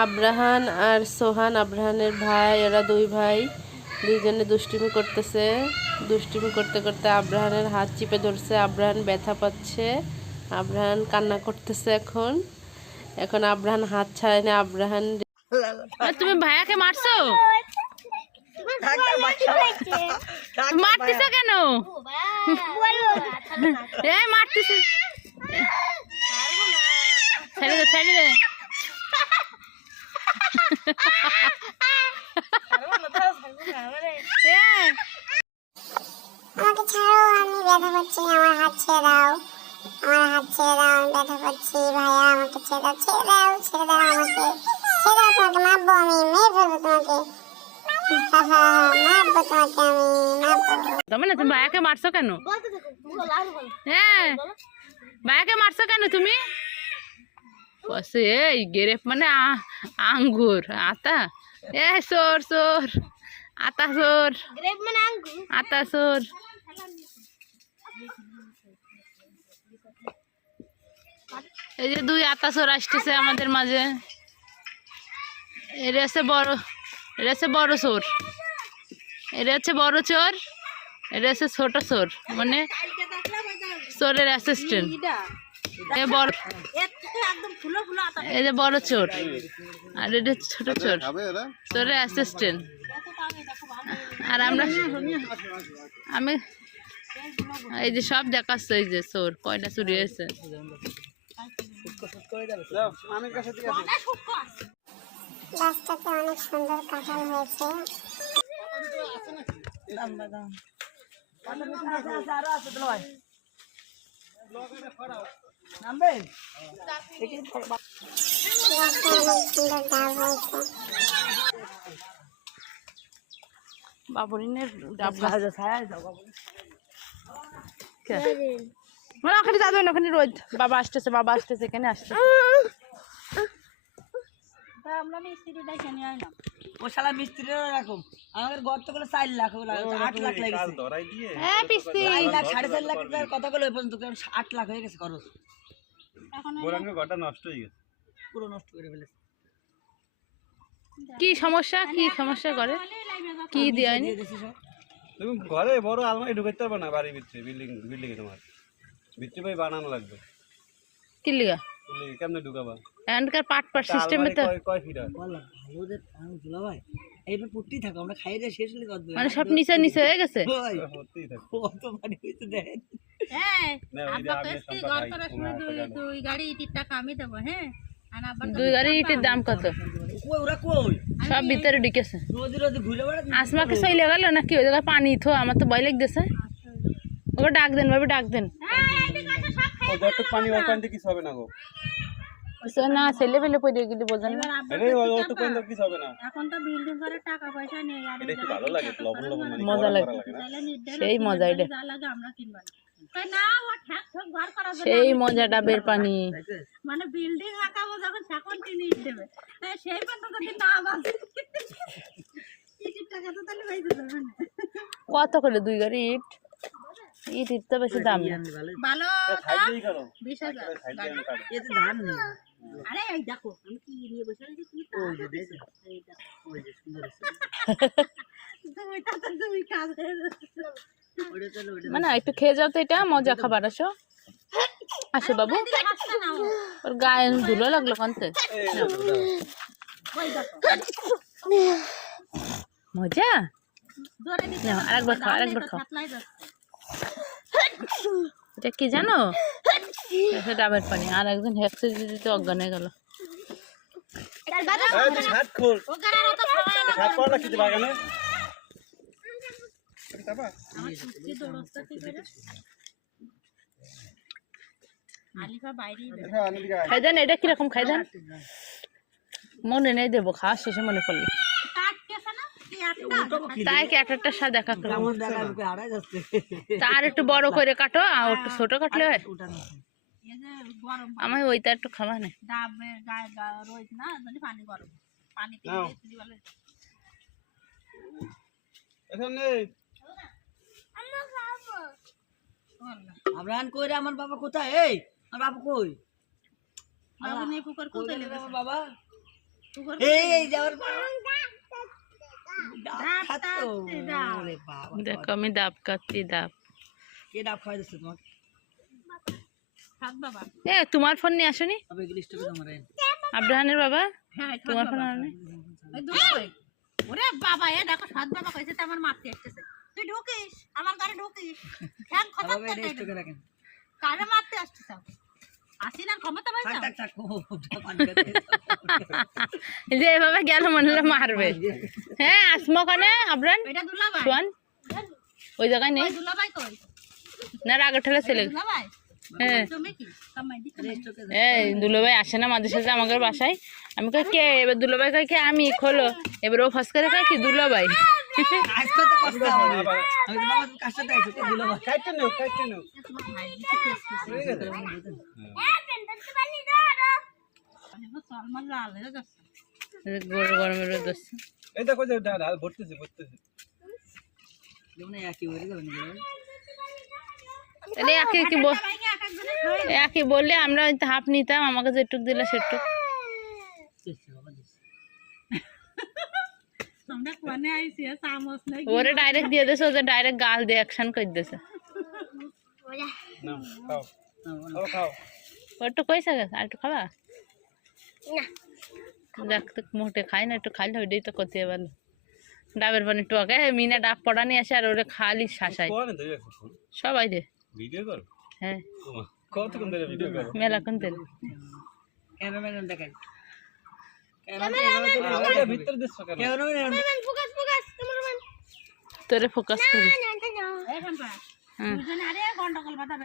আব্রাহান আর সোহান, আব্রাহানের ভাই, এরা দুই ভাই দুইজনে দুষ্টুমি করতেছে। দুষ্টুমি করতে করতে আব্রাহানের হাত চিপে ধরছে। আব্রাহান ব্যথা পাচ্ছে, আব্রাহান কান্না করতেছে। এখন এখন আব্রাহান হাত ছাড়েনি। আব্রাহান, তুমি ভাইয়াকে মারছো? মারতেছো কেন? মারতেছে, ছেড়ে দে, ছেড়ে দে। আমাকে ছাড়ো, আমি ব্যথা পাচ্ছি, আমার হাত ছেড়ে দাও, আমার হাত ছেড়ে দাও, আমি ব্যথা পাচ্ছি। ভাইয়া আমাকে ছেড়ে দাও, ছেড়ে দাও, ছেড়ে দাও, আমাকে ছেড়ে দাও, তোমাকে মারবো, আমি মেরে ফেলবো তোমাকে, মারবো তোমাকে, আমি মারবো। মানে তুমি ভাইয়াকে মারছো কেন? হ্যাঁ, ভাইয়াকে মারছো কেন তুমি? এই গেরেপ মানে আঙ্গুর আতা, এ সোর সোর, আতা সোর, আতা সোর। এই যে দুই আতা সোর আসতেছে আমাদের মাঝে। এর আছে বড়, এর আছে বড় সোর, এর হচ্ছে বড় চোর, এটা হচ্ছে ছোট চোর, মানে চোরের অ্যাসিস্ট্যান্ট। এই যে বড় চোর, আর এটা ছোট চোর, চোরের অ্যাসিস্ট্যান্ট। আর আমি এই যে সব দেখাচ্ছে, এই যে চোর কয়টা চুরি হয়েছে। গাছটাতে অনেক সুন্দর কাঁঠাল হয়েছে। বাবরিনের ওখানে যাবেন, ওখানে রোদ। বাবা আসতেছে, বাবা আসতেছে, এখানে আসছে। ও শালা মিস্ত্রি এরকম আমাদের গর্ত করে 4 লাখ 8 লাখ লেগেছে। হ্যাঁ পিস্তি 4 লাখ 4.5 লাখ টাকার কথা বলে ওই পর্যন্ত 8 লাখ হয়ে গেছে খরচ। এখন গোরাঙ্গের ঘরটা নষ্ট হয়ে গেছে, পুরো নষ্ট করে ফেলেছে। কি সমস্যা, কি সমস্যা করে, কি দেয়নি? তুমি ঘরে বড় আলমারি ঢুকাইতে পারবে না, বাড়ির ভিতরে বিল্ডিং এ তোমার ভিতরে ভাই বানানো লাগবে। কি লিগা কেমনে ঢুকাবা? এন্ডকার পার্ট সিস্টেমে তো কয় ফিট আছে? ভালো যে আমি দুলা ভাই এইবার পুট্টি থাকো, আমরা খাইয়ে দিয়ে শেষ হলে কত মানে সব নিচে নিচে হয়ে গেছে। সত্যিই থাকে কত পানি হইছে দেখেন। হ্যাঁ আব্বা কইছে ঘর করার সময় দুই গাড়ি ইটের টাকা আমি দেব। হ্যাঁ আর আব্বা দুই গাড়ি ইটের দাম কত? কই ওরা কই সব ভিতরে ঢুকেছে। রোদি ঘুরে বেড়াচ্ছে। আসমাকে চলে গেল নাকি ওই জায়গায় পানি থো? আমার তো ভয় লাগতেছে। ওকে ডাক দেন, ভাবে ডাক দেন। ও যতটুক পানি ওর পানিতে কিছু হবে না গো। না ছেলে পেলে পড়ে গেলে বোঝেন না। আরে ওটুক পানি তো কিছু হবে না। এখন তো বিল্ডিং করে টাকা পয়সা নেই, আর এটা কি ভালো লাগে? লবণ লবণ মানে মজা লাগে, সেই মজা এটা, যা লাগে আমরা কিনব তাই না। ও ঠ্যাক ঠক ঘর করা যাবে, সেই মজা ডাবের পানি। মানে বিল্ডিং আঁকাবো যখন তখন কিনে দেবে, সেই পর্যন্ত যদি না বাজে ইটের টাকা তো তাহলে হয়ে যাবে না। কত করে দুই গাড়ি ইট? ইট তো বেশি দাম না। ভালো খাইতেই করো 20,000 এতে ধান নেই। আরে এই দেখো আমি কি নিয়ে বসে আছি, তুমি ওই যে দেখো ওই যে সুন্দর তুমি কাজ ওটা চলো ওটা মানে একটু খেয়ে যাও তো, এটা মজা খাবার। আসো আসো বাবু, ওর গায়ে ধুলো লাগলো কানতে। মজা আরেকবার খাও, আরেকবার খাও। এটা কি জানো? ডাবের পানি। আর একজন হেক্সে দিতে অজ্ঞান হয়ে গেল। খাই দেন, এটা কিরকম খাই দেন? মনে নেই, দেবো খাওয়া শেষে মনে পড়লো। তাই কি একটা স্বাদ দেখা করলাম। তার একটু বড় করে কাটো, আর একটু ছোট কাটলে হয়। আমার ওইটা একটু খাওয়া নেই। আবরান কই রে? আমার বাবা কোথায়? এই আমার বাবা কই? বাবু নেই পুকুর কোথায় লেগেছে? আমার বাবা এই যাওয়ার পর ডাব খাতো। ওরে বাবা, দেখো আমি ডাব খাচ্ছি, ডাব। কে ডাব খাওয়াই দিচ্ছে তোমাকে? সাত বাবা। এ তোমার ফোন নিয়ে আসনি? তবে এগুলো স্টকে জমা রাখেন। আব্রাহানের বাবা হ্যাঁ তোমার ফোন আনে? ওই দুটো ভাই। ওরে বাবা, এ দেখো সাত বাবা কইছে তো আমার মারতে আসতেছে। তুই ঢুকিস আমার ঘরে ঢুকিস, ঠ্যাং খতম তবে করে এটা দেব। স্টকে রাখেন। কারে মারতে আসছিস? আসিনার ক্ষমতা থাক পাইছ? থাক থাক, ও পানি খাচ্ছে। এই যে এভাবে গেল মনে হলো মারবে। হ্যাঁ আসমো কানে আব্রাহান এটা দুলাভাই। শোন ওই জায়গায় নেই ওই দুলাভাই কই? না, রাগ ঠেলে ছেলে। দুলাভাই? হ্যাঁ তুমি কি কামাই দিছ? স্টকে এই দুলোভাই আসে না মাঝে সাথে আমাদের বাসায়। আমি কই কে? এবার দুলোভাই কয় কে? আমি খোলো। এবার ও ফাঁস করে কয় কি দুলোভাই। আজকে তো কষ্ট হবে। আমি তো বাবা কাজটা দেখাইছো, কে দিল বাবা? কাইটে নেও তোমার ভাই দিছে হয়ে গেছে। সলমান লাল হয়ে যাচ্ছে। গরমের রোদ আসছে। এই দেখো যে ডাল ভরতেছে যেমন একই হয়ে যাবে না? তাহলে একে কি ভাইকে এক একজনের খাওয়াই। একে বললে আমরা হাফ নিতাম, আমাকে যেটুক দিলে সেটুক। দিচ্ছে বাবা, দিচ্ছে। তোমরা কোনে আইছি চামচ নাই। ওরে ডাইরেক্ট দিয়ে দিয়েছে, ওদের ডাইরেক্ট গাল দিয়ে অ্যাকশন করে দিয়েছে। না খাও না, বলো। খাও ও একটু কইসা গেছে, আর একটু খাবা? দেখ তো মোটে খাই না, একটু খাইলে ওইটাই তো করতে পারলো। ডাবের পানি টকে মিনা ডাব পড়া নিয়ে আসে আর ওরে খালি শাসাই কোয়ানে ধরে রাখো ফোন সবাই রে। ভিডিও করো হ্যাঁ ওমা, কতক্ষণ ধরে ভিডিও করো মেলাক্ষণ তেল ক্যামেরাম্যান দেখাই। ওটা ভিতরে দিচ্ছ কেন ক্যামেরাম্যান ফোকাস ফোকাস ক্যামেরাম্যান তোরে ফোকাস করি। এখন পা হ্যাঁ দুজনে আরে গন্ডগোল বাঁধাবে।